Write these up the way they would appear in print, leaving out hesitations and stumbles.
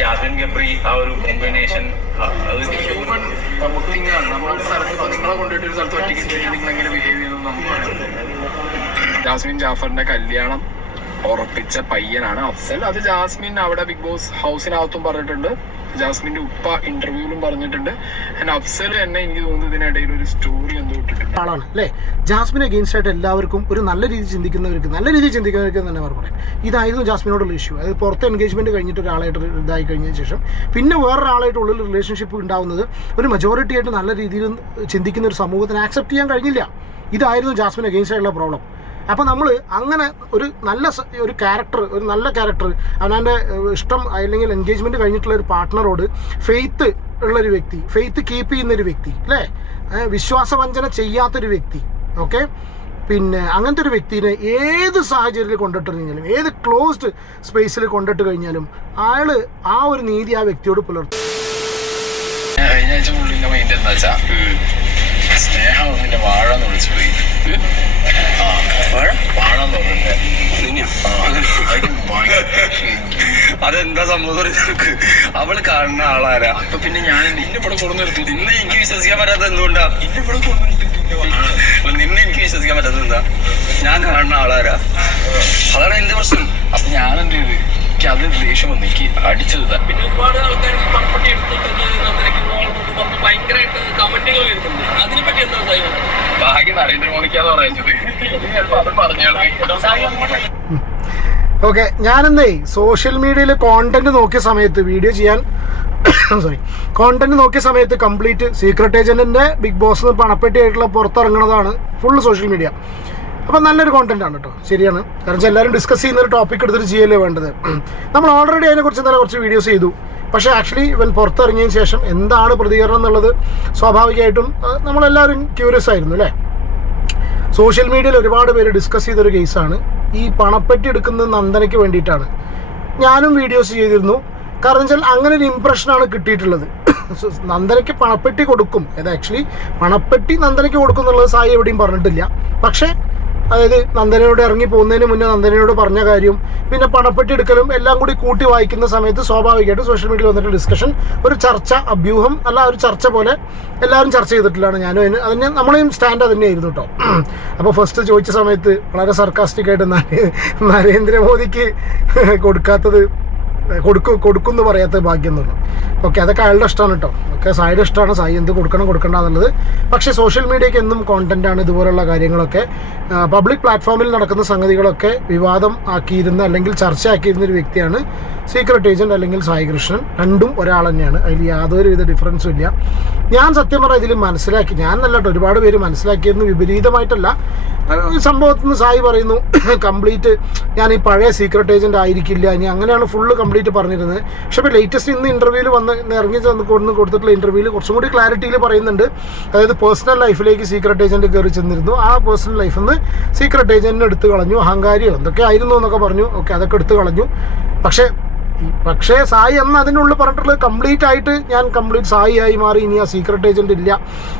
Jasmine Gabri ആ ഒരു combination human thing ആണ്. നമ്മളൊരു സ്ഥലത്ത് ഇപ്പോൾ നിങ്ങളെ കൊണ്ടിട്ട് ഒരു സ്ഥലത്ത് ഒറ്റയ്ക്ക് നിങ്ങൾ എങ്ങനെ ബിഹേവ് ചെയ്യുന്നു നമുക്ക് പറയാം. ജാസ്മിൻ ജാഫറിന്റെ കല്യാണം ഉറപ്പിച്ച പയ്യനാണ് അഫ്സൽ. അത് ജാസ്മിൻ അവിടെ ബിഗ് ബോസ് ഹൗസിനകത്തും പറഞ്ഞിട്ടുണ്ട്, ജാസ്മിന്റെ ഉപ്പ ഇന്റർവ്യൂവിലും പറഞ്ഞിട്ടുണ്ട്. അഫ്സൽ എന്നെ എനിക്ക് തോന്നുന്നു ഇതിനിടയിൽ ഒരു സ്റ്റോറി എന്തോ ഇട്ടിട്ടുണ്ട് ആളാണ് അല്ലേ. ജാസ്മിനെ അഗെയിൻസ്റ്റ് ആയിട്ട് എല്ലാവർക്കും ഒരു നല്ല രീതിയിൽ ചിന്തിക്കുന്നവർക്ക് തന്നെ പറയാം ഇതായിരുന്നു ജാസ്മിനോടുള്ള ഇഷ്യൂ. അതായത് പുറത്തെ എൻഗേജ്മെന്റ് കഴിഞ്ഞിട്ട് ഒരാളായിട്ട് ഇതായി കഴിഞ്ഞതിന് ശേഷം പിന്നെ വേറൊരാളായിട്ട് ഉള്ളിൽ റിലേഷൻഷിപ്പ് ഉണ്ടാവുന്നത് ഒരു മെജോറിറ്റി ആയിട്ട് നല്ല രീതിയിൽ ചിന്തിക്കുന്ന ഒരു സമൂഹത്തിന് ആക്സെപ്റ്റ് ചെയ്യാൻ കഴിഞ്ഞില്ല. ഇതായിരുന്നു ജാസ്മിൻ അഗെയിൻസ്റ്റ് ആയിട്ടുള്ള പ്രോബ്ലം. അപ്പോൾ നമ്മൾ അങ്ങനെ ഒരു നല്ല ക്യാരക്ടർ അവനവൻ്റെ ഇഷ്ടം അല്ലെങ്കിൽ എൻഗേജ്മെൻറ്റ് കഴിഞ്ഞിട്ടുള്ള ഒരു പാർട്ട്ണറോട് ഫെയ്ത്ത് ഉള്ളൊരു വ്യക്തി, ഫെയ്ത്ത് കീപ്പ് ചെയ്യുന്നൊരു വ്യക്തി അല്ലേ, വിശ്വാസവഞ്ചന ചെയ്യാത്തൊരു വ്യക്തി, ഓക്കെ, പിന്നെ അങ്ങനത്തെ ഒരു വ്യക്തിനെ ഏത് സാഹചര്യത്തിൽ കൊണ്ടിട്ട് കഴിഞ്ഞാലും ഏത് ക്ലോസ്ഡ് സ്പേസിൽ കൊണ്ടിട്ട് കഴിഞ്ഞാലും അയാൾ ആ ഒരു നീതി ആ വ്യക്തിയോട് പുലർത്തും. കഴിഞ്ഞ ആഴ്ച പുള്ളിന്റെ മൈൻഡ് എന്താ വെച്ചാ സ്നേഹം ഒന്നിന്റെ വാഴന്ന് വിളിച്ചു പോയി. വാഴന്ന് പറഞ്ഞിട്ട് അതെന്താ സംഭവം? അവള് കാണുന്ന ആളാരാ? അപ്പൊ പിന്നെ ഞാൻ നിന്നെ ഇവിടെ കൊണ്ടു നിർത്തി. നിന്നെ എനിക്ക് വിശ്വസിക്കാൻ പറ്റാത്ത എന്തുകൊണ്ടാ? നിന്നെ എനിക്ക് വിശ്വസിക്കാൻ പറ്റാത്ത എന്താ? ഞാൻ കാണുന്ന ആളാരാ? അതാണ് എന്റെ പ്രശ്നം. അപ്പൊ ഞാൻ എന്ത് ചെയ്ത് എനിക്ക് അത് ദേഷ്യം വന്നു, എനിക്ക് അടിച്ചത്. പിന്നെ ഒരുപാട് ആൾക്കാർ പണപ്പെട്ടി ഭയങ്കരമായിട്ട് കമന്റുകൾ വരുന്നുണ്ട്. അതിനെപ്പറ്റി എന്താ ഭാഗ്യം നരേന്ദ്രമോദിക്കാന്ന് പറയുന്നത്. ഓക്കെ, ഞാനെന്നേ സോഷ്യൽ മീഡിയയിൽ കോണ്ടന്റ് നോക്കിയ സമയത്ത് വീഡിയോ ചെയ്യാൻ കോണ്ടന്റ് നോക്കിയ സമയത്ത് കംപ്ലീറ്റ് സീക്രട്ട് ഏജന്റിന്റെ ബിഗ് ബോസ് പണപ്പെട്ടി ആയിട്ടുള്ള പുറത്തിറങ്ങുന്നതാണ് ഫുള്ള് സോഷ്യൽ മീഡിയ. അപ്പം നല്ലൊരു കോണ്ടന്റ് ആണ് കേട്ടോ, ശരിയാണ്. കാരണം എല്ലാവരും ഡിസ്കസ് ചെയ്യുന്ന ഒരു ടോപ്പിക് എടുത്തിട്ട് ചെയ്യല്ലേ വേണ്ടത്. നമ്മൾ ഓൾറെഡി അതിനെക്കുറിച്ച് ഇന്നലെ കുറച്ച് വീഡിയോസ് ചെയ്തു. പക്ഷേ ആക്ച്വലി ഇവൻ പുറത്തിറങ്ങിയതിന് ശേഷം എന്താണ് പ്രതികരണം എന്നുള്ളത് സ്വാഭാവികമായിട്ടും നമ്മളെല്ലാവരും ക്യൂരിയസ് ആയിരുന്നു അല്ലേ. സോഷ്യൽ മീഡിയയിൽ ഒരുപാട് പേര് ഡിസ്കസ് ചെയ്തൊരു കേസാണ് ഈ പണപ്പെട്ടി എടുക്കുന്നത് നന്ദനയ്ക്ക് വേണ്ടിയിട്ടാണ്. ഞാനും വീഡിയോസ് ചെയ്തിരുന്നു. കാരണം വെച്ചാൽ അങ്ങനെ ഒരു ഇംപ്രഷനാണ് കിട്ടിയിട്ടുള്ളത്. നന്ദനയ്ക്ക് പണപ്പെട്ടി കൊടുക്കും, അത് ആക്ച്വലി പണപ്പെട്ടി നന്ദനയ്ക്ക് കൊടുക്കും എന്നുള്ളത് സായി എവിടെയും പറഞ്ഞിട്ടില്ല. പക്ഷേ അതായത് നന്ദനയോട് ഇറങ്ങി പോകുന്നതിന് മുന്നേ നന്ദനയോട് പറഞ്ഞ കാര്യം പിന്നെ പണപ്പെട്ടി എടുക്കലും എല്ലാം കൂടി കൂട്ടി വായിക്കുന്ന സമയത്ത് സ്വാഭാവികമായിട്ട് സോഷ്യൽ മീഡിയയിൽ വന്നിട്ട് ഡിസ്കഷൻ, ഒരു ചർച്ച, അഭ്യൂഹം അല്ല ഒരു ചർച്ച പോലെ എല്ലാവരും ചർച്ച ചെയ്തിട്ടില്ലാണ്. ഞാനും അതിന് നമ്മളെയും സ്റ്റാൻഡ് അത് തന്നെയായിരുന്നു കേട്ടോ. അപ്പോൾ ഫസ്റ്റ് ചോദിച്ച സമയത്ത് വളരെ സർക്കാസ്റ്റിക്കായിട്ട് നരേന്ദ്രമോദിക്ക് കൊടുക്കാത്തത് കൊടുക്കുമെന്ന് പറയാത്ത ഭാഗ്യം എന്ന് പറഞ്ഞു. ഓക്കെ, അതൊക്കെ അയാളുടെ ഇഷ്ടമാണ് കേട്ടോ. ഒക്കെ സായിയുടെ ഇഷ്ടമാണ്, സായി എന്ത് കൊടുക്കണ്ട എന്നുള്ളത്. പക്ഷേ സോഷ്യൽ മീഡിയയ്ക്ക് എന്നും കോണ്ടന്റാണ്. ഇതുപോലുള്ള കാര്യങ്ങളൊക്കെ പബ്ലിക് പ്ലാറ്റ്ഫോമിൽ നടക്കുന്ന സംഗതികളൊക്കെ വിവാദം ആക്കിയിരുന്ന അല്ലെങ്കിൽ ചർച്ചയാക്കിയിരുന്ന ഒരു വ്യക്തിയാണ് സീക്രട്ട് ഏജന്റ് അല്ലെങ്കിൽ സായി കൃഷ്ണൻ. രണ്ടും ഒരാൾ തന്നെയാണ്, അതിൽ യാതൊരുവിധ ഡിഫറൻസും ഇല്ല. ഞാൻ സത്യം പറഞ്ഞാൽ ഇതിൽ മനസ്സിലാക്കി, ഞാൻ നല്ല കേട്ടോ, ഒരുപാട് പേര് മനസ്സിലാക്കിയിരുന്നു വിപരീതമായിട്ടല്ല. സംഭവത്തിൽ നിന്ന് സായി പറയുന്നു കംപ്ലീറ്റ് ഞാൻ ഈ പഴയ സീക്രട്ട് ഏജന്റ് ആയിരിക്കില്ല, ഇനി അങ്ങനെയാണ് ഫുള്ള് കംപ്ലീറ്റ് പറഞ്ഞിരുന്നത്. പക്ഷേ ഇപ്പോൾ ലേറ്റസ്റ്റ് ഇന്ന് ഇന്റർവ്യൂവിൽ ഇറങ്ങി കൊടുത്തിട്ടുള്ള ഇന്റർവ്യൂവിൽ കുറച്ചും കൂടി ക്ലാരിറ്റിയിൽ പറയുന്നുണ്ട്. അതായത് പേഴ്സണൽ ലൈഫിലേക്ക് സീക്രട്ട് ഏജന്റ് കയറി ചെന്നിരുന്നു, ആ പേഴ്സണൽ ലൈഫിൽ നിന്ന് സീക്രട്ട് ഏജന്റിനെ എടുത്തു കളഞ്ഞു, അഹങ്കാരിയോ എന്തൊക്കെ ആയിരുന്നു എന്നൊക്കെ പറഞ്ഞു. ഓക്കെ, അതൊക്കെ എടുത്തു കളഞ്ഞു. പക്ഷേ സായി അന്ന് അതിനുള്ളിൽ പറഞ്ഞിട്ടുള്ളത് കംപ്ലീറ്റ് ആയിട്ട് ഞാൻ കംപ്ലീറ്റ് സായി ആയി മാറി, ഇനി ആ സീക്രട്ട് ഏജന്റ് ഇല്ല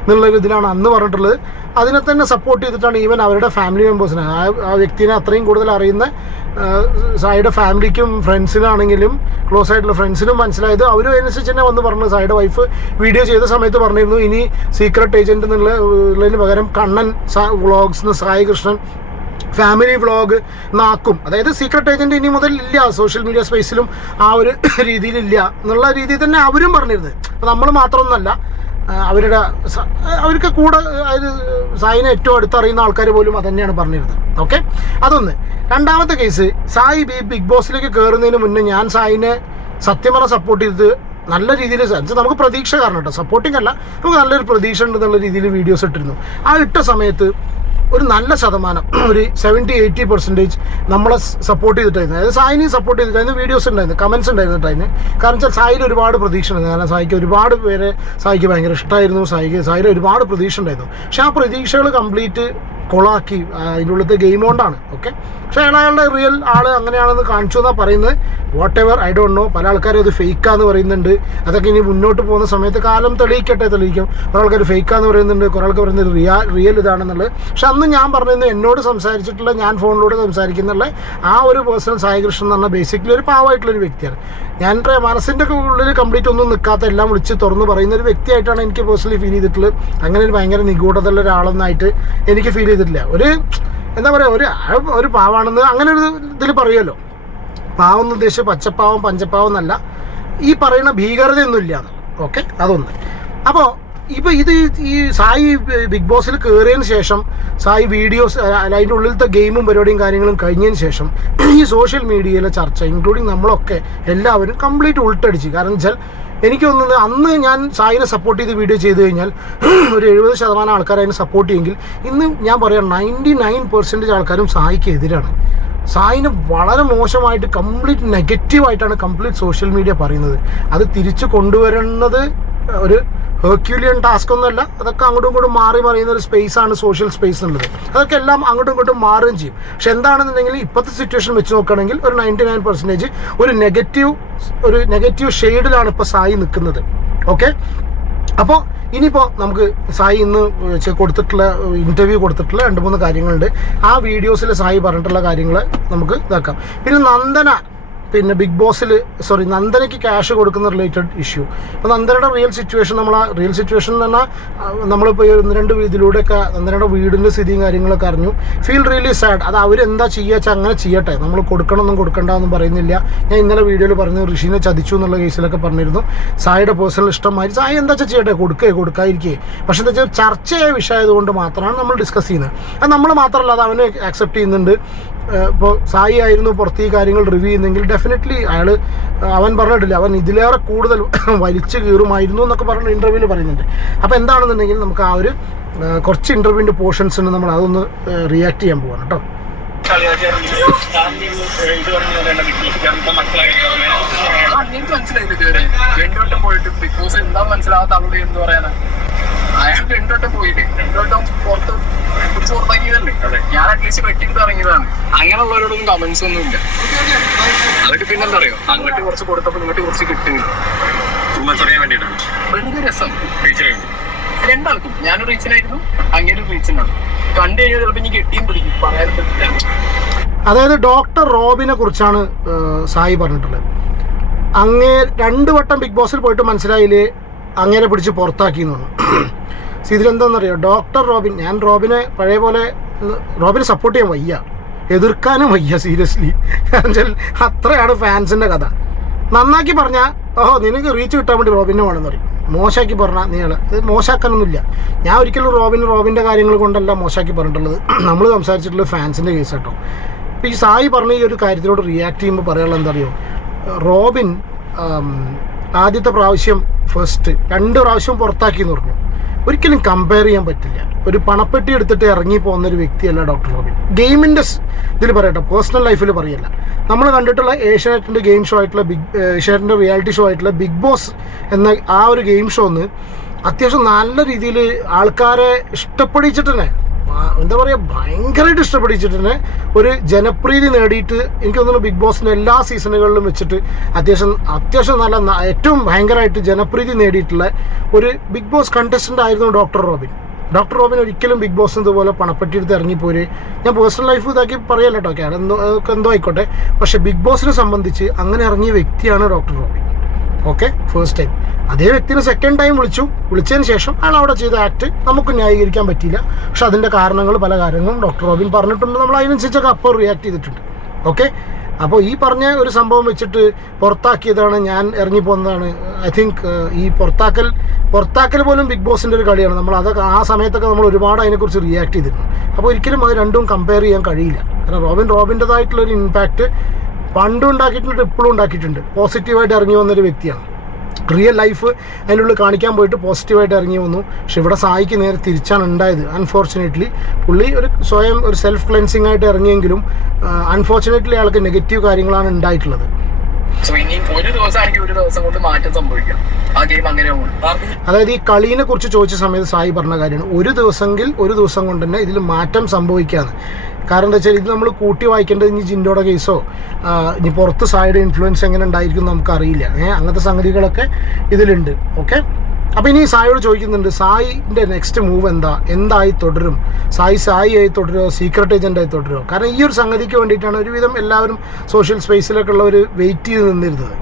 എന്നുള്ളൊരു ഇതിലാണ് അന്ന് പറഞ്ഞിട്ടുള്ളത്. അതിനെ തന്നെ സപ്പോർട്ട് ചെയ്തിട്ടാണ് ഈവൻ അവരുടെ ഫാമിലി മെമ്പേഴ്സിനെ, ആ വ്യക്തിനെ അത്രയും കൂടുതൽ അറിയുന്ന സായിയുടെ ഫാമിലിക്കും ഫ്രണ്ട്സിനാണെങ്കിലും ക്ലോസ് ആയിട്ടുള്ള ഫ്രണ്ട്സിനും മനസ്സിലായത്. അവരും അതിനനുസരിച്ച് തന്നെ വന്ന് പറഞ്ഞു. സായിയുടെ വൈഫ് വീഡിയോ ചെയ്ത സമയത്ത് പറഞ്ഞിരുന്നു ഇനി സീക്രട്ട് ഏജന്റ് എന്നുള്ളതിന് പകരം Kannan vlogs Sai Krishnan family vlog നാക്കും. അതായത് സീക്രട്ട് ഏജന്റ് ഇനി മുതൽ ഇല്ല സോഷ്യൽ മീഡിയ സ്പേസിലും, ആ ഒരു രീതിയിലില്ല എന്നുള്ള രീതിയിൽ തന്നെ അവരും പറഞ്ഞിരുന്നത്. അപ്പോൾ നമ്മൾ മാത്രമൊന്നുമല്ല, അവർക്ക് കൂടെ അതായത് സായിനെ ഏറ്റവും അടുത്തറിയുന്ന ആൾക്കാർ പോലും അത് തന്നെയാണ് പറഞ്ഞിരുന്നത്. ഓക്കെ, അതൊന്ന്. രണ്ടാമത്തെ കേസ്, സായി ബിഗ് ബോസിലേക്ക് കയറുന്നതിന് മുന്നേ ഞാൻ സായിനെ സത്യം പറഞ്ഞാൽ സപ്പോർട്ട് ചെയ്തത് നല്ല രീതിയിൽ. നമുക്ക് പ്രതീക്ഷ കാരണം കേട്ടോ, സപ്പോർട്ടിങ് അല്ല, നമുക്ക് നല്ലൊരു പ്രതീക്ഷ ഉണ്ടെന്നുള്ള രീതിയിൽ വീഡിയോസ് ഇട്ടിരുന്നു. ആ ഇട്ട സമയത്ത് ഒരു നല്ല ശതമാനം, ഒരു 70-80% നമ്മളെ സപ്പോർട്ട് ചെയ്തിട്ടായിരുന്നു. അതായത് സായിനെയും സപ്പോർട്ട് ചെയ്തിട്ടായിരുന്നു. വീഡിയോസ് ഉണ്ടായിരുന്നു, കമൻസ് ഉണ്ടായിരുന്നു അതിന്. കാരണം വെച്ചാൽ സായിയിൽ ഒരുപാട് പ്രതീക്ഷ ഉണ്ടായിരുന്നു. കാരണം സായിക്ക് ഒരുപാട് പേരെ സായിക്ക് ഭയങ്കര ഇഷ്ടമായിരുന്നു. സായിയിൽ ഒരുപാട് പ്രതീക്ഷ ഉണ്ടായിരുന്നു. പക്ഷെ ആ പ്രതീക്ഷകൾ കംപ്ലീറ്റ് കൊളാക്കി അതിൻ്റെ ഉള്ളത്തെ ഗെയിം കൊണ്ടാണ്. ഓക്കെ, പക്ഷേ അയാളുടെ റിയൽ ആള് അങ്ങനെയാണെന്ന് കാണിച്ചു എന്നാണ് പറയുന്നത്. What ever, I don't know. പല ആൾക്കാരും അത് ഫേക്കാന്ന് പറയുന്നുണ്ട്. അതൊക്കെ ഇനി മുന്നോട്ട് പോകുന്ന സമയത്ത് കാലം തെളിയിക്കും. കുറേ ആൾക്കാർ ഫേക്കാന്ന് പറയുന്നുണ്ട്, കുറേ ആൾക്കാർ പറയുന്നത് റിയൽ ഇതാണെന്നുള്ളത്. പക്ഷെ അന്ന് ഞാൻ പറഞ്ഞത് എന്നോട് സംസാരിച്ചിട്ടുള്ള, ഞാൻ ഫോണിലൂടെ സംസാരിക്കുന്നുള്ള ആ ഒരു പേഴ്സണൽ സായി കൃഷ്ണൻ എന്ന് പറഞ്ഞാൽ ബേസിക്കലി ഒരു പാവമായിട്ടുള്ളൊരു വ്യക്തിയാണ്. ഞാൻ മനസ്സിൻ്റെ ഉള്ളിൽ കംപ്ലീറ്റ് ഒന്നും നിൽക്കാത്ത, എല്ലാം വിളിച്ച് തുറന്ന് പറയുന്ന ഒരു വ്യക്തിയായിട്ടാണ് എനിക്ക് പേഴ്സണലി ഫീൽ ചെയ്തിട്ടുള്ളത്. അങ്ങനെ ഒരു ഭയങ്കര നിഗൂഢതയുള്ള ഒരാളെന്നായിട്ട് എനിക്ക് ഫീൽ ചെയ്തിട്ടില്ല. ഒരു എന്താ പറയുക, ഒരു പാവാണെന്ന് അങ്ങനെ ഒരു ഇതിൽ പറയുമല്ലോ. പാവം എന്ന് ഉദ്ദേശിച്ച് പച്ചപ്പാവം പഞ്ചപ്പാവം എന്നല്ല, ഈ പറയുന്ന ഭീകരതയൊന്നും ഇല്ലയെന്ന്. ഓക്കെ, അതൊന്ന്. അപ്പോൾ ഇപ്പോൾ ഈ സായി ബിഗ് ബോസിൽ കയറിയതിന് ശേഷം, സായി വീഡിയോസ് അതിൻ്റെ ഉള്ളിലത്തെ ഗെയിമും പരിപാടിയും കാര്യങ്ങളും കഴിഞ്ഞതിന് ശേഷം ഈ സോഷ്യൽ മീഡിയയിലെ ചർച്ച, ഇൻക്ലൂഡിങ് നമ്മളൊക്കെ എല്ലാവരും കംപ്ലീറ്റ് ഉൾട്ടടിച്ച്. കാരണം വെച്ചാൽ എനിക്ക് തോന്നുന്നത് അന്ന് ഞാൻ സായിനെ സപ്പോർട്ട് ചെയ്ത് വീഡിയോ ചെയ്ത് കഴിഞ്ഞാൽ ഒരു 70% ആൾക്കാർ അതിനെ സപ്പോർട്ട് ചെയ്യുമെങ്കിൽ ഇന്ന് ഞാൻ പറയാം 99% ആൾക്കാരും സായിക്ക് എതിരാണ്. സായിനെ വളരെ മോശമായിട്ട് കംപ്ലീറ്റ് നെഗറ്റീവായിട്ടാണ് കംപ്ലീറ്റ് സോഷ്യൽ മീഡിയ പറയുന്നത്. അത് തിരിച്ചു കൊണ്ടുവരുന്നത് ഒരു ഹെർക്യൂലിയൻ ടാസ്ക് ഒന്നുമല്ല. അതൊക്കെ അങ്ങോട്ടും ഇങ്ങോട്ടും മാറി മറിയുന്ന ഒരു സ്പേസാണ് സോഷ്യൽ സ്പേസ് എന്നുള്ളത്. അതൊക്കെ എല്ലാം അങ്ങോട്ടും ഇങ്ങോട്ടും മാറുകയും ചെയ്യും. പക്ഷെ എന്താണെന്നുണ്ടെങ്കിൽ ഇപ്പോഴത്തെ സിറ്റുവേഷൻ വെച്ച് നോക്കുകയാണെങ്കിൽ ഒരു 99% ഒരു നെഗറ്റീവ് ഷെയ്ഡിലാണ് ഇപ്പോൾ സായി നിൽക്കുന്നത്. ഓക്കെ, അപ്പോൾ ഇനിയിപ്പോൾ നമുക്ക് സായി ഇന്ന് കൊടുത്തിട്ടുള്ള ഇൻ്റർവ്യൂ കൊടുത്തിട്ടുള്ള 2-3 കാര്യങ്ങളുണ്ട്. ആ വീഡിയോസിൽ സായി പറഞ്ഞിട്ടുള്ള കാര്യങ്ങൾ നമുക്ക് ഇതാക്കാം. പിന്നെ ബിഗ് ബോസിൽ നന്ദനയ്ക്ക് ക്യാഷ് കൊടുക്കുന്ന റിലേറ്റഡ് ഇഷ്യൂ. അപ്പോൾ നന്ദനയുടെ റിയൽ സിറ്റുവേഷൻ എന്ന് പറഞ്ഞാൽ നമ്മളിപ്പോൾ 1-2 ഇതിലൂടെയൊക്കെ നന്ദനയുടെ വീടിൻ്റെ സ്ഥിതിയും കാര്യങ്ങളൊക്കെ അറിഞ്ഞു. Feel really sad. അത് അവരെന്താ ചെയ്യുക അങ്ങനെ ചെയ്യട്ടെ, നമ്മൾ കൊടുക്കണമെന്നും കൊടുക്കണ്ടെന്നും പറയുന്നില്ല. ഞാൻ ഇന്നലെ വീഡിയോയിൽ പറഞ്ഞു ഋഷിനെ ചതിച്ചു എന്നുള്ള കേസിലൊക്കെ പറഞ്ഞിരുന്നു. സായിയുടെ പേഴ്സണൽ ഇഷ്ടമായി സായി എന്താ വെച്ചാൽ ചെയ്യട്ടെ, കൊടുക്കാതിരിക്കേ. പക്ഷെ എന്താ വെച്ചാൽ ചർച്ചയായ വിഷയമായതുകൊണ്ട് മാത്രമാണ് നമ്മൾ ഡിസ്കസ് ചെയ്യുന്നത്. അത് നമ്മൾ മാത്രമല്ല, അത് അവനെ ആക്സെപ്റ്റ് ചെയ്യുന്നുണ്ട്. ഇപ്പോൾ സായി ആയിരുന്നു പുറത്ത് ഈ കാര്യങ്ങൾ റിവ്യൂ ചെയ്യുന്നെങ്കിൽ ഡെഫിനറ്റ്ലി അവൻ പറഞ്ഞിട്ടില്ല, അവൻ ഇതിലേറെ കൂടുതൽ വലിച്ചു കീറുമായിരുന്നു എന്നൊക്കെ പറഞ്ഞ ഇൻ്റർവ്യൂവിൽ പറയുന്നുണ്ട്. അപ്പോൾ എന്താണെന്നുണ്ടെങ്കിൽ നമുക്ക് ആ ഒരു കുറച്ച് ഇൻ്റർവ്യൂവിൻ്റെ പോർഷൻസ് ഉണ്ട്, നമ്മൾ അതൊന്ന് റിയാക്ട് ചെയ്യാൻ പോവാണ് കേട്ടോ. എനിക്ക് മനസ്സിലായില്ല ഇതുവരെ. 2 വട്ടം പോയിട്ട് ബിഗ് ബോസ് എന്താന്ന് മനസ്സിലാവാത്ത ആളോട് എന്ത് പറയാനാ? അയാൾ 2 വട്ടം പോയില്ലേ, 2 വട്ടം പിടിച്ച് പുറത്താക്കിയതല്ലേ. ഞാൻ അറ്റ്ലീസ്റ്റ് വെട്ടിട്ട് ഇറങ്ങിയതാണ്. അങ്ങനെയുള്ളവരോടൊന്നും കമന്റ്സ് ഒന്നും ഇല്ല. അതൊക്കെ പിന്നെന്താ അറിയോ, അങ്ങോട്ട് കുറച്ച് കൊടുത്തപ്പോൾ ഇങ്ങോട്ട് കുറച്ച് കിട്ടുന്നില്ല. ഭയങ്കര രസം രണ്ടാൾക്കും. ഞാനൊരു റീച്ചനായിരുന്നു, അങ്ങനെ റീച്ചനാണ്. കണ്ടു കഴിഞ്ഞാൽ ചിലപ്പോൾ ഇനി കെട്ടിയും പിടിക്കും, പറയാൻ പറ്റില്ല. അതായത് ഡോക്ടർ റോബിനെ കുറിച്ചാണ് സായി പറഞ്ഞിട്ടുള്ളത്. 2 വട്ടം ബിഗ് ബോസിൽ പോയിട്ട് മനസ്സിലായില്ലേ അങ്ങനെ പിടിച്ച് പുറത്താക്കി എന്ന് പറഞ്ഞു. ഇതിലെന്താണെന്നറിയോ, ഡോക്ടർ റോബിൻ, ഞാൻ പഴയ പോലെ റോബിനെ സപ്പോർട്ട് ചെയ്യാൻ വയ്യ, എതിർക്കാനും വയ്യ സീരിയസ്ലി. കാരണം വെച്ചാൽ അത്രയാണ് ഫാൻസിൻ്റെ കഥ. നന്നാക്കി പറഞ്ഞാൽ നിനക്ക് റീച്ച് കിട്ടാൻ വേണ്ടി റോബിനെ വേണമെന്ന് പറയും. മോശമാക്കി പറഞ്ഞാൽ ഇത് മോശമാക്കാനൊന്നുമില്ല. ഞാൻ ഒരിക്കലും റോബിൻ്റെ കാര്യങ്ങൾ കൊണ്ടല്ല മോശമാക്കി പറഞ്ഞിട്ടുള്ളത്. നമ്മൾ സംസാരിച്ചിട്ടുള്ളത് ഫാൻസിൻ്റെ കേസ് കേട്ടോ. ഇപ്പോൾ ഈ സായി പറഞ്ഞ ഈ ഒരു കാര്യത്തിലോട് റിയാക്ട് ചെയ്യുമ്പോൾ പറയാനുള്ളത് എന്താ അറിയോ, റോബിൻ ആദ്യത്തെ പ്രാവശ്യം 2 പ്രാവശ്യം പുറത്താക്കി എന്ന് പറഞ്ഞു. ഒരിക്കലും കമ്പയർ ചെയ്യാൻ പറ്റില്ല. ഒരു പണപ്പെട്ടി എടുത്തിട്ട് ഇറങ്ങി പോകുന്നൊരു വ്യക്തിയല്ല ഡോക്ടർ റോബിൻ. ഗെയിമിൻ്റെ ഇതിൽ പറയട്ടെ, പേഴ്സണൽ ലൈഫിൽ പറയല്ല. നമ്മൾ കണ്ടിട്ടുള്ള ഏഷ്യാനെറ്റിൻ്റെ ഗെയിം ഷോ ആയിട്ടുള്ള ഏഷ്യാനെറ്റിൻ്റെ റിയാലിറ്റി ഷോ ആയിട്ടുള്ള ബിഗ് ബോസ് എന്ന ആ ഒരു ഗെയിം ഷോന്ന് അത്യാവശ്യം നല്ല രീതിയിൽ ആൾക്കാരെ ഇഷ്ടപ്പെടിച്ചിട്ട് തന്നെ, എന്താ പറയുക, ഭയങ്കരമായിട്ട് ഇഷ്ടപ്പെടിച്ചിട്ട് തന്നെ ഒരു ജനപ്രീതി നേടിയിട്ട് എനിക്ക് തോന്നുന്നു ബിഗ് ബോസിൻ്റെ എല്ലാ സീസണുകളിലും വെച്ചിട്ട് അത്യാവശ്യം നല്ല ഏറ്റവും ഭയങ്കരമായിട്ട് ജനപ്രീതി നേടിയിട്ടുള്ള ഒരു ബിഗ് ബോസ് കണ്ടസ്റ്റൻ്റ് ആയിരുന്നു ഡോക്ടർ റോബിൻ. ഡോക്ടർ റോബിൻ ഒരിക്കലും ബിഗ് ബോസ് ഇതുപോലെ പണപ്പെട്ടി എടുത്ത് ഇറങ്ങിപ്പോര്. ഞാൻ പേഴ്സണൽ ലൈഫ് ഇതാക്കി പറയല്ലോ കേട്ടോ, എന്തോ ആയിക്കോട്ടെ. പക്ഷേ ബിഗ് ബോസിനെ സംബന്ധിച്ച് അങ്ങനെ ഇറങ്ങിയ വ്യക്തിയാണ് doctor Robin. Okay, first time. അതേ വ്യക്തിനെ സെക്കൻഡ് ടൈം വിളിച്ചതിന് ശേഷം അയാൾ അവിടെ ചെയ്ത ആക്ട് നമുക്ക് ന്യായീകരിക്കാൻ പറ്റിയില്ല. പക്ഷെ അതിൻ്റെ പല കാര്യങ്ങളും ഡോക്ടർ റോബിൻ പറഞ്ഞിട്ടുണ്ട്. നമ്മൾ അതിനനുസരിച്ചൊക്കെ അപ്പോൾ റിയാക്ട് ചെയ്തിട്ടുണ്ട്. ഓക്കെ, അപ്പോൾ ഈ പറഞ്ഞ ഒരു സംഭവം വെച്ചിട്ട് പുറത്താക്കിയതാണ്, ഞാൻ ഇറങ്ങിപ്പോകുന്നതാണ്. ഐ തിങ്ക് ഈ പുറത്താക്കൽ പോലും ബിഗ് ബോസിൻ്റെ ഒരു കളിയാണ്. അതൊക്കെ ആ സമയത്തൊക്കെ നമ്മൾ ഒരുപാട് അതിനെക്കുറിച്ച് റിയാക്ട് ചെയ്തിരുന്നു. അപ്പോൾ ഒരിക്കലും അത് രണ്ടും കമ്പയർ ചെയ്യാൻ കഴിയില്ല. കാരണം റോബിൻ്റെതായിട്ടുള്ളൊരു ഇമ്പാക്റ്റ് പണ്ടും ഉണ്ടാക്കിയിട്ടുണ്ട്, ഇപ്പോഴും ഉണ്ടാക്കിയിട്ടുണ്ട്. പോസിറ്റീവായിട്ട് ഇറങ്ങി വന്നൊരു വ്യക്തിയാണ്. റിയൽ ലൈഫ് അതിനുള്ളിൽ കാണിക്കാൻ പോയിട്ട് പോസിറ്റീവായിട്ട് ഇറങ്ങി വന്നു. പക്ഷെ ഇവിടെ സായിക്ക് നേരെ തിരിച്ചാണ് ഉണ്ടായത്. അൺഫോർച്ചുനേറ്റ്ലി പുള്ളി സ്വയം ഒരു സെൽഫ് ക്ലെൻസിങ് ആയിട്ട് ഇറങ്ങിയെങ്കിലും അൺഫോർച്ചുനേറ്റ്ലി അയാൾക്ക് നെഗറ്റീവ് കാര്യങ്ങളാണ് ഉണ്ടായിട്ടുള്ളത്. അതായത് ഈ കളീനെ കുറിച്ച് ചോദിച്ച സമയത്ത് സായി പറഞ്ഞ കാര്യമാണ്, ഒരു ദിവസം കൊണ്ട് തന്നെ ഇതിൽ മാറ്റം സംഭവിക്കാന്ന്. കാരണം എന്താ വെച്ചാൽ ഇത് നമ്മൾ കൂട്ടി വായിക്കേണ്ടത് ഇനി ജിൻഡോയുടെ കേസോ ഇനി പുറത്ത് സായിയുടെ ഇൻഫ്ലുവൻസ് എങ്ങനെ ഉണ്ടായിരിക്കും നമുക്കറിയില്ല. അങ്ങനത്തെ സംഗതികളൊക്കെ ഇതിലുണ്ട്. ഓക്കെ, അപ്പോൾ ഇനി സായിയോട് ചോദിക്കുന്നുണ്ട്, സായിൻ്റെ നെക്സ്റ്റ് മൂവ് എന്തായി തുടരും? സായി ആയി തുടരുമോ, സീക്രട്ട് ഏജൻ്റായി തുടരുമോ? കാരണം ഈ ഒരു സംഗതിക്ക് വേണ്ടിയിട്ടാണ് ഒരുവിധം എല്ലാവരും സോഷ്യൽ സ്പേസിലൊക്കെ ഉള്ളവർ വെയിറ്റ് ചെയ്ത് നിന്നിരുന്നത്.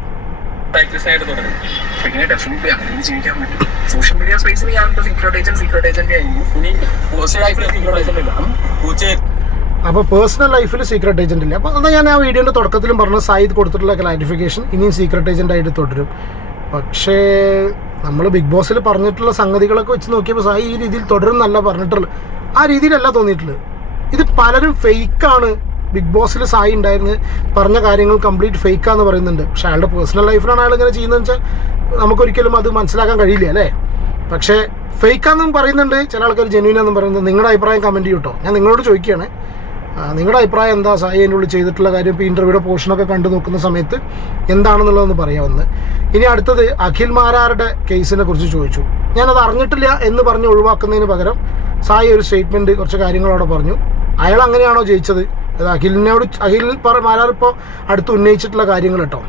പിന്നെ ഡെഫിനറ്റ്ലി അങ്ങനെ ജീവിക്കാൻ പറ്റും. സോഷ്യൽ മീഡിയ സ്പേസിൽ ഞാനിപ്പോൾ സീക്രട്ട് ഏജന്റ് ആയിരുന്നു. ഇനി പേഴ്സണൽ ലൈഫിൽ സീക്രട്ട് ഏജന്റ് ഇല്ല. അപ്പോൾ പേഴ്സണൽ ലൈഫിൽ സീക്രട്ട് ഏജന്റ് ഇല്ല. അപ്പോൾ അതാ ഞാൻ ആ വീഡിയോൻ്റെ തുടക്കത്തിലും പറഞ്ഞു, സായിദ് കൊടുത്തിട്ടുള്ള ക്ലാരിഫിക്കേഷൻ ഇനിയും സീക്രട്ട് ഏജൻ്റായിട്ട് തുടരും. പക്ഷേ നമ്മൾ ബിഗ് ബോസിൽ പറഞ്ഞിട്ടുള്ള സംഗതികളൊക്കെ വെച്ച് നോക്കിയപ്പോൾ സായി ഈ രീതിയിൽ തുടരും എന്നല്ല പറഞ്ഞിട്ടുള്ളത്. ആ രീതിയിലല്ല തോന്നിയിട്ടുള്ളത്. ഇത് പലരും ഫേക്കാണ്. ബിഗ് ബോസിൽ സായി ഉണ്ടായിരുന്നത് പറഞ്ഞ കാര്യങ്ങൾ കംപ്ലീറ്റ് ഫേക്കാന്ന് പറയുന്നുണ്ട്. പക്ഷേ അയാളുടെ പേഴ്സണൽ ലൈഫിലാണ് അയാൾ ഇങ്ങനെ ചെയ്യുന്നതെന്ന് വെച്ചാൽ നമുക്കൊരിക്കലും അത് മനസ്സിലാക്കാൻ കഴിയില്ല അല്ലേ. പക്ഷേ ഫേക്കാന്നും പറയുന്നുണ്ട്, ചില ആൾക്കാർ ജെന്യൂനാന്നും പറയുന്നത്. നിങ്ങളുടെ അഭിപ്രായം കമൻറ്റ് ചെയ്യൂട്ടോ. ഞാൻ നിങ്ങളോട് ചോദിക്കുകയാണ്, നിങ്ങളുടെ അഭിപ്രായം എന്താ? സായി അതിൻ്റെ ഉള്ളിൽ ചെയ്തിട്ടുള്ള കാര്യം ഇപ്പോൾ ഇൻ്റർവ്യൂയുടെ പോർഷനൊക്കെ കണ്ടു നോക്കുന്ന സമയത്ത് എന്താണെന്നുള്ളതെന്ന് പറയാമെന്ന്. ഇനി അടുത്തത് അഖിൽ മാരാരുടെ കേസിനെ കുറിച്ച് ചോദിച്ചു. ഞാനത് അറിഞ്ഞിട്ടില്ല എന്ന് പറഞ്ഞ് ഒഴിവാക്കുന്നതിന് പകരം സായി ഒരു സ്റ്റേറ്റ്മെൻറ്റ് കുറച്ച് കാര്യങ്ങളോടെ പറഞ്ഞു. അയാൾ അങ്ങനെയാണോ ജയിച്ചത്? അത് അഖിൽ മാരാർ ഇപ്പോൾ അടുത്ത് ഉന്നയിച്ചിട്ടുള്ള കാര്യങ്ങൾ കേട്ടോ.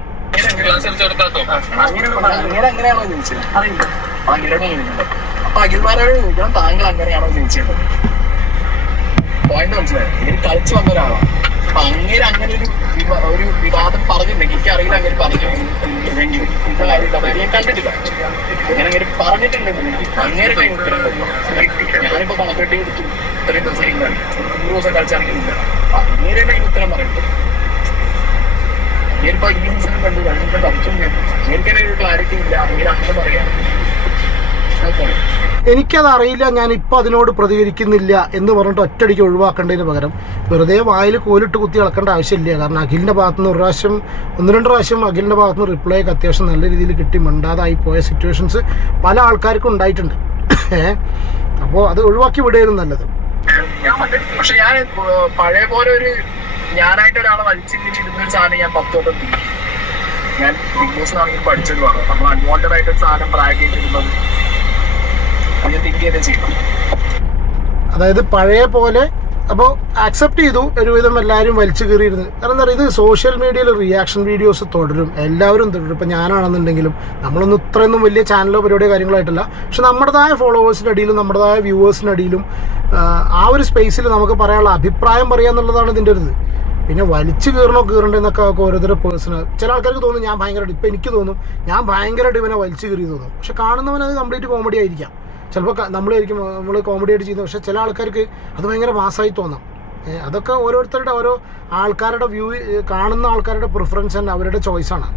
അങ്ങനെയാണോ ചോദിച്ചത്? അപ്പൊ അഖിൽമാരോട് ചോദിക്കണം, താങ്കൾ അങ്ങനെയാണോ ചോദിച്ചത്? പോയിന്റ് മനസ്സിലായി. ഇങ്ങനെ കളിച്ചു വന്ന ഒരാളാണ്. അപ്പൊ അങ്ങനെ ഒരു വിവാദം പറഞ്ഞിട്ടുണ്ടെങ്കിൽ, എനിക്കറിയില്ല അങ്ങനെ പറഞ്ഞിട്ടുണ്ടെങ്കിൽ ഞാൻ കണ്ടിട്ടില്ല. അങ്ങനെ പറഞ്ഞിട്ടുണ്ടെങ്കിൽ അങ്ങനെ ഞാനിപ്പോ പണപ്പെട്ടി എടുത്തു ഇത്രയും ദിവസം കളിച്ചാണെങ്കിലില്ല. അങ്ങനെ അതിന് ഉത്തരം പറയുന്നത് ഞാനിപ്പോ ഈ ദിവസം കണ്ടു രണ്ടും കളിച്ചും എനിക്കതിനെ ഒരു ക്ലാരിറ്റി ഇല്ല. അങ്ങനെ പറയാം. എനിക്കത് അറിയില്ല, ഞാനിപ്പോൾ അതിനോട് പ്രതികരിക്കുന്നില്ല എന്ന് പറഞ്ഞിട്ട് ഒറ്റയടിക്ക് ഒഴിവാക്കേണ്ടതിന് പകരം വെറുതെ വായിൽ കോലിട്ട് കുത്തി ഇളക്കേണ്ട ആവശ്യമില്ല. കാരണം അഖിലിൻ്റെ ഭാഗത്തുനിന്ന് ഒന്ന് രണ്ട് പ്രാവശ്യം അഖിലിൻ്റെ ഭാഗത്തുനിന്ന് റിപ്ലൈ ഒക്കെ അത്യാവശ്യം നല്ല രീതിയിൽ കിട്ടി മിണ്ടാതായി പോയ സിറ്റുവേഷൻസ് പല ആൾക്കാർക്കും ഉണ്ടായിട്ടുണ്ട്. അപ്പോൾ അത് ഒഴിവാക്കി വിടുകയായിരുന്നു നല്ലത്. പക്ഷെ ഞാൻ പഴയ പോലെ ഞാനായിട്ട് ഒരാളെ വലിച്ചിരുന്ന ഒരു സാധനം ഞാൻ 10 വട്ടം തിരിക്കും. ഞാൻ ബിഗ് ബോസിനാണെങ്കിൽ പഠിച്ചതുമാണ്. നമ്മൾ അൺവാണ്ടഡ് ആയിട്ട് ഒരു സാധനം പ്രാഗ് ചെയ്തിരുന്നത് ഞാൻ തിങ്ക് ചെയ്തേ ചെയ്യണം. അതായത് പഴയ പോലെ അപ്പോൾ ആക്സെപ്റ്റ് ചെയ്തു ഒരുവിധം എല്ലാവരും വലിച്ചു കയറിയിരുന്നു. കാരണം എന്താ പറയുക, ഇത് സോഷ്യൽ മീഡിയയിൽ റിയാക്ഷൻ വീഡിയോസ് തുടരും, എല്ലാവരും തുടരും. ഇപ്പം ഞാനാണെന്നുണ്ടെങ്കിലും നമ്മളൊന്നും ഇത്രയൊന്നും വലിയ ചാനലോ പരിപാടിയോ കാര്യങ്ങളായിട്ടല്ല, പക്ഷെ നമ്മുടേതായ ഫോളോവേഴ്സിൻ്റെ അടിയിലും നമ്മുടേതായ വ്യൂവേഴ്സിൻ്റെ അടിയിലും ആ ഒരു സ്പേസിൽ നമുക്ക് പറയാനുള്ള അഭിപ്രായം പറയുക എന്നുള്ളതാണ് ഇതിൻ്റെ ഒരു ഇത്. പിന്നെ വലിച്ചു കയറേണ്ടതെന്നൊക്കെ ഓരോരുത്തരുടെ പേഴ്സണൽ. ചില ആൾക്കാർക്ക് തോന്നും ഞാൻ ഭയങ്കരമായിട്ട്, ഇപ്പം എനിക്ക് തോന്നും ഞാൻ ഭയങ്കരമായിട്ട് ഇവനെ വലിച്ചു കയറി തോന്നും. പക്ഷെ കാണുന്നവനത് കംപ്ലീറ്റ് കോമഡി ആയിരിക്കാം. ചിലപ്പോൾ നമ്മൾ കോമഡി ആയിട്ട് ചെയ്യുന്നത്, പക്ഷേ ചില ആൾക്കാർക്ക് അത് ഭയങ്കര മാസമായി തോന്നാം. അതൊക്കെ ഓരോരുത്തരുടെ ഓരോ ആൾക്കാരുടെ വ്യൂ, കാണുന്ന ആൾക്കാരുടെ പ്രിഫറൻസ് തന്നെ അവരുടെ ചോയ്സാണ്.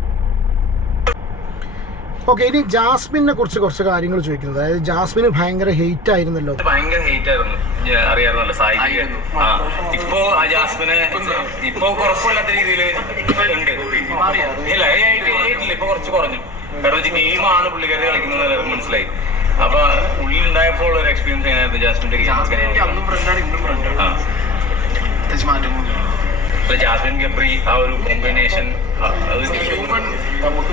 ഓക്കെ, ഇനി ജാസ്മിനെ കുറിച്ച് കുറച്ച് കാര്യങ്ങൾ ചോദിക്കുന്നത്. അതായത് ജാസ്മിന് ഭയങ്കര ഹെയ്റ്റ് ആയിരുന്നല്ലോ. ഭയങ്കര ഹെയ്റ്റ് ആയിരുന്നു, അറിയാറുന്നല്ലോ സായിക്ക്. ഇപ്പോ ആ ജാസ്മിന് ഇപ്പൊ കുഴപ്പമില്ലാത്ത രീതിയിൽ ഉണ്ട്. ഇല്ല ഹെയ്റ്റില്ല, ഇപ്പൊ കുറച്ച് കുറഞ്ഞു. കാരണം ഗെയിമാണ് പുള്ളിക്കാരി കളിക്കുന്നത് മനസ്സിലായി. അപ്പൊ ഉള്ളിലുണ്ടായപ്പോൾ ഒരു എക്സ്പീരിയൻസ് എങ്ങനെയായിരുന്നു ജാസ്മിന്റെ ജാസ്മിൻ ഗബ്രി ആ ഒരു കോമ്പിനേഷൻ? ഹ്യൂമൻ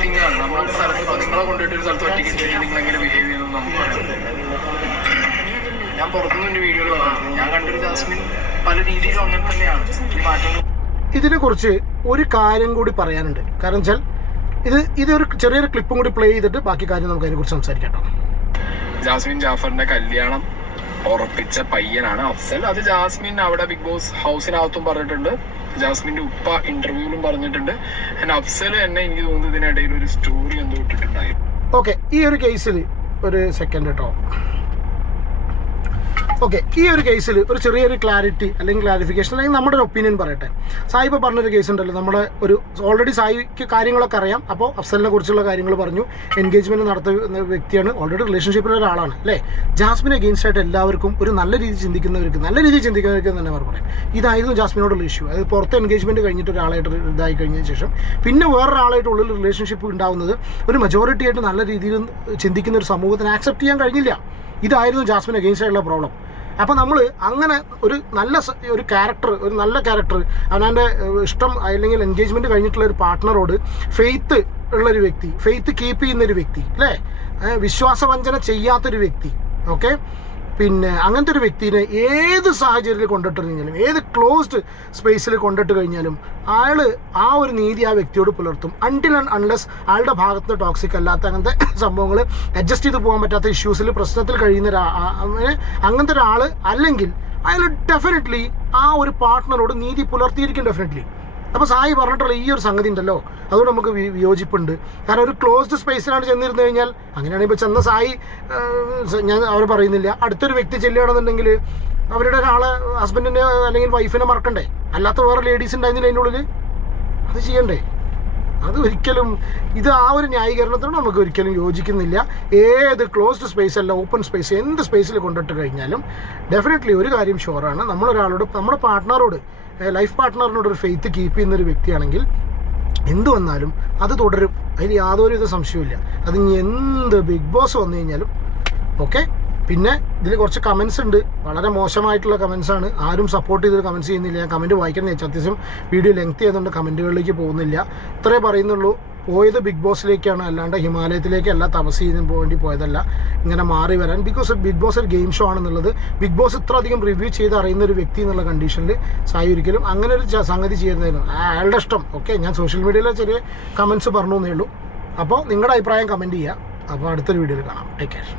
തിങ്ങാണ്. നമ്മളൊരു സ്ഥലത്ത് ഇപ്പൊ നിങ്ങളെ കൊണ്ടിട്ട് ഒരു സ്ഥലത്ത് ഒറ്റയ്ക്ക് നിങ്ങൾ എങ്ങനെ ബിഹേവ് ചെയ്യുന്നു നമുക്ക് പറയാം. ഞാൻ പുറത്തുനിന്ന് വീഡിയോയിൽ പറഞ്ഞു, ഞാൻ കണ്ടൊരു ജാസ്മിൻ പല രീതിയിലും അങ്ങനെ തന്നെയാണ്. ഈ മാറ്റങ്ങൾ ഇതിനെക്കുറിച്ച് ഒരു കാര്യം കൂടി പറയാനുണ്ട്. കാരണം വെച്ചാൽ ഇതൊരു ചെറിയൊരു ക്ലിപ്പും കൂടി പ്ലേ ചെയ്തിട്ട് ബാക്കി കാര്യം നമുക്ക് അതിനെക്കുറിച്ച് സംസാരിക്കാം. ജാസ്മിൻ ജാഫറിന്റെ കല്യാണം ഉറപ്പിച്ച പയ്യനാണ് അഫ്സൽ. അത് ജാസ്മിൻ അവിടെ ബിഗ് ബോസ് ഹൗസിനകത്തും പറഞ്ഞിട്ടുണ്ട്, ജാസ്മിന്റെ ഉപ്പ ഇന്റർവ്യൂവിലും പറഞ്ഞിട്ടുണ്ട്. അഫ്സൽ എന്നെ എനിക്ക് തോന്നുന്നു ഇതിനിടയിൽ ഒരു സ്റ്റോറി എന്തോ ഇട്ടിട്ടുണ്ടായിരുന്നു. ഓക്കെ, ഈ ഒരു കേസിൽ ഒരു സെക്കൻഡ് കേട്ടോ. ഓക്കെ, ഈ ഒരു കേസിൽ ഒരു ചെറിയൊരു ക്ലാരിറ്റി അല്ലെങ്കിൽ ക്ലാരിഫിക്കേഷൻ അല്ലെങ്കിൽ നമ്മുടെ ഒരു ഒപ്പീനിയൻ പറയട്ടെ. സായി ഇപ്പോൾ പറഞ്ഞൊരു കേസ് ഉണ്ടല്ലോ, നമ്മുടെ ഒരു ഓൾറെഡി സായിക്ക് കാര്യങ്ങളൊക്കെ അറിയാം. അപ്പോൾ അഫ്സലിനെ കുറിച്ചുള്ള കാര്യങ്ങൾ പറഞ്ഞു, എൻഗേജ്മെൻറ്റ് നടത്തുന്ന വ്യക്തിയാണ്, ഓൾറെഡി റിലേഷൻഷിപ്പിലുള്ള ഒരാളാണ് അല്ലേ. ജാസ്മിന് അഗെയിൻസ്റ്റ് ആയിട്ട് എല്ലാവർക്കും ഒരു നല്ല രീതിയിൽ ചിന്തിക്കുന്നവർക്ക് തന്നെ പറയാം. ഇതായിരുന്നു ജാസ്മിനോടുള്ള ഇഷ്യൂ. അതായത് പുറത്ത് എൻഗേജ്മെൻറ്റ് കഴിഞ്ഞിട്ട് ഒരാളായിട്ട് ഇതായി കഴിഞ്ഞതിന് ശേഷം പിന്നെ വേറൊരാളായിട്ട് ഉള്ളിൽ റിലേഷൻഷിപ്പ് ഉണ്ടാകുന്നത് ഒരു മജോറിറ്റി ആയിട്ട് നല്ല രീതിയിൽ ചിന്തിക്കുന്ന ഒരു സമൂഹത്തിന് ആക്സെപ്റ്റ് ചെയ്യാൻ കഴിഞ്ഞില്ല. ഇതായിരുന്നു ജാസ്മിന് അഗെയിൻസ്റ്റ് ആയിട്ടുള്ള പ്രോബ്ലം. അപ്പോൾ നമ്മൾ അങ്ങനെ ഒരു ക്യാരക്ടർ, ഒരു നല്ല ക്യാരക്ടർ, അവനവൻ്റെ ഇഷ്ടം അല്ലെങ്കിൽ എൻഗേജ്മെൻറ്റ് കഴിഞ്ഞിട്ടുള്ള ഒരു പാർട്ട്ണറോട് ഫെയ്ത്ത് ഉള്ളൊരു വ്യക്തി, ഫെയ്ത്ത് കീപ്പ് ചെയ്യുന്നൊരു വ്യക്തി അല്ലേ, വിശ്വാസവഞ്ചന ചെയ്യാത്തൊരു വ്യക്തി, ഓക്കെ, പിന്നെ അങ്ങനത്തെ ഒരു വ്യക്തിനെ ഏത് സാഹചര്യത്തിൽ കൊണ്ടിട്ട് കഴിഞ്ഞാലും ഏത് ക്ലോസ്ഡ് സ്പേസിൽ കൊണ്ടിട്ട് കഴിഞ്ഞാലും അയാൾ ആ ഒരു നീതി ആ വ്യക്തിയോട് പുലർത്തും. അൺടിൽ ആൻഡ് അൺലെസ് അയാളുടെ ഭാഗത്ത് ടോക്സിക് അല്ലാത്ത അങ്ങനത്തെ സംഭവങ്ങൾ അഡ്ജസ്റ്റ് ചെയ്ത് പോകാൻ പറ്റാത്ത ഇഷ്യൂസിൽ പ്രശ്നത്തിൽ കഴിയുന്ന അങ്ങനത്തെ ഒരാൾ അല്ലെങ്കിൽ അയാൾ ഡെഫിനറ്റ്ലി ആ ഒരു പാർട്ട്ണറോട് നീതി പുലർത്തിയിരിക്കും ഡെഫിനറ്റ്ലി. അപ്പോൾ സായി പറഞ്ഞിട്ടുള്ള ഈ ഒരു സംഗതി ഉണ്ടല്ലോ, അതുകൊണ്ട് നമുക്ക് വിയോജിപ്പുണ്ട്. കാരണം ഒരു ക്ലോസ്ഡ് സ്പേസിലാണ് ചെന്നിരുന്നു കഴിഞ്ഞാൽ, അങ്ങനെയാണെങ്കിൽ ഇപ്പോൾ ചെന്ന സായി ഞാൻ അവർ പറയുന്നില്ല, അടുത്തൊരു വ്യക്തി ചെല്ലുകയാണെന്നുണ്ടെങ്കിൽ അവരുടെ ഒരാളെ ഹസ്ബൻഡിനെ അല്ലെങ്കിൽ വൈഫിനെ മറക്കണ്ടേ? അല്ലാത്ത വേറെ ലേഡീസ് ഉണ്ടായിരുന്നില്ല അതിൻ്റെ ഉള്ളിൽ, അത് ചെയ്യണ്ടേ? അത് ഒരിക്കലും ഇത് ആ ഒരു ന്യായീകരണത്തോട് നമുക്ക് ഒരിക്കലും യോജിക്കുന്നില്ല. ഏത് ക്ലോസ്ഡ് സ്പേസ് അല്ല ഓപ്പൺ സ്പേസ് എന്ത് സ്പേസിൽ കൊണ്ടിട്ട് കഴിഞ്ഞാലും ഡെഫിനറ്റ്ലി ഒരു കാര്യം ഷുവറാണ്, നമ്മളൊരാളോട് നമ്മുടെ പാർട്ട്ണറോട് ലൈഫ് പാർട്ട്ണറിനോട് ഒരു ഫെയ്ത്ത് കീപ്പ് ചെയ്യുന്നൊരു വ്യക്തിയാണെങ്കിൽ എന്ത് വന്നാലും അത് തുടരും, അതിൽ യാതൊരുവിധ സംശയമില്ല. അത് ഇനി എന്ത് ബിഗ് ബോസ് വന്നു കഴിഞ്ഞാലും ഓക്കെ. പിന്നെ ഇതിൽ കുറച്ച് കമൻസ് ഉണ്ട്, വളരെ മോശമായിട്ടുള്ള കമൻസാണ്. ആരും സപ്പോർട്ട് ചെയ്തൊരു കമൻസ് ചെയ്യുന്നില്ല. ഞാൻ കമൻറ്റ് വായിക്കണം വെച്ചാൽ അത്യാവശ്യം വീഡിയോ ലെങ്ത് ചെയ്തുകൊണ്ട് കമൻറ്റുകളിലേക്ക് പോകുന്നില്ല. ഇത്രേ പറയുന്നുള്ളൂ, പോയത് ബിഗ് ബോസിലേക്കാണ്, അല്ലാണ്ട് ഹിമാലയത്തിലേക്കല്ല, തപസ് ചെയ്യാൻ വേണ്ടി പോയതല്ല, ഇങ്ങനെ മാറി വരാൻ. ബിക്കോസ് ബിഗ് ബോസ് ഒരു ഗെയിം ഷോ ആണെന്നുള്ളത് ബിഗ് ബോസ് ഇത്ര അധികം റിവ്യൂ ചെയ്ത് അറിയുന്ന ഒരു വ്യക്തി എന്നുള്ള കണ്ടീഷനിൽ സായി ഒരിക്കലും അങ്ങനെ ഒരു സംഗതി ചെയ്യുന്നതായിരുന്നു അയാളുടെ ഇഷ്ടം. ഓക്കെ, ഞാൻ സോഷ്യൽ മീഡിയയിലെ ചെറിയ കമൻസ് പറഞ്ഞു എന്നേ ഉള്ളൂ. അപ്പോൾ നിങ്ങളുടെ അഭിപ്രായം കമൻറ്റ് ചെയ്യുക. അപ്പോൾ അടുത്തൊരു വീഡിയോയിൽ കാണാം. Take care.